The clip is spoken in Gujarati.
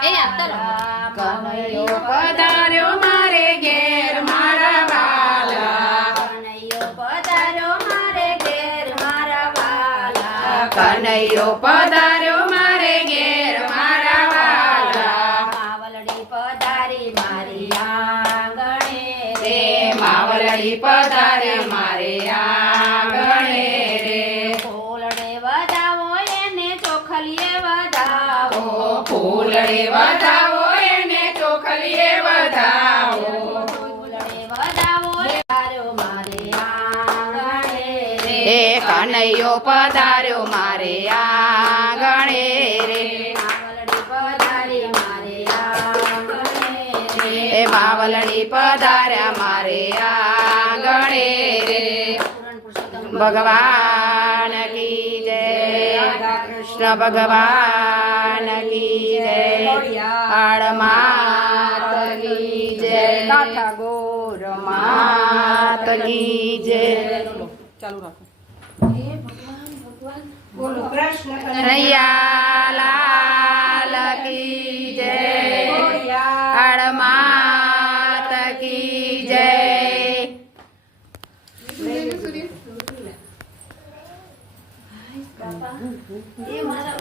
કનૈયો પધાર્યો મારે ઘેર મારા વાલા, કનૈયો પધાર્યો મારે ઘેર મારા વાલા, કનૈયો પધાર્યો મારે ઘેર મારા વાલા, માવલડી પધારી મારી આંગણે રે માવલડી પધારે મારે આંગણે રે, ફૂલડે વધાવો એને ચોખલીએ વધાવો, ફૂલડે વધાવો એને ચોખલીએ વધાવો, ફૂલડે વધાવો પધાર્યો મારે આંગણે એ કનૈયો પધાર્યો મારે આંગણે રે, માવલડી પધારી મારે આંગણે એ માવલડી પધાર્યા મારે આંગણે રે, ભગવાન કી જય, કૃષ્ણ ભગવાન કી જય, આળ માત કી જય, ગાથા ગોર માત કી જય, ચાલુ રાખો. કનૈયા લાલ કી જય, આળ માત કી જય. એ મારા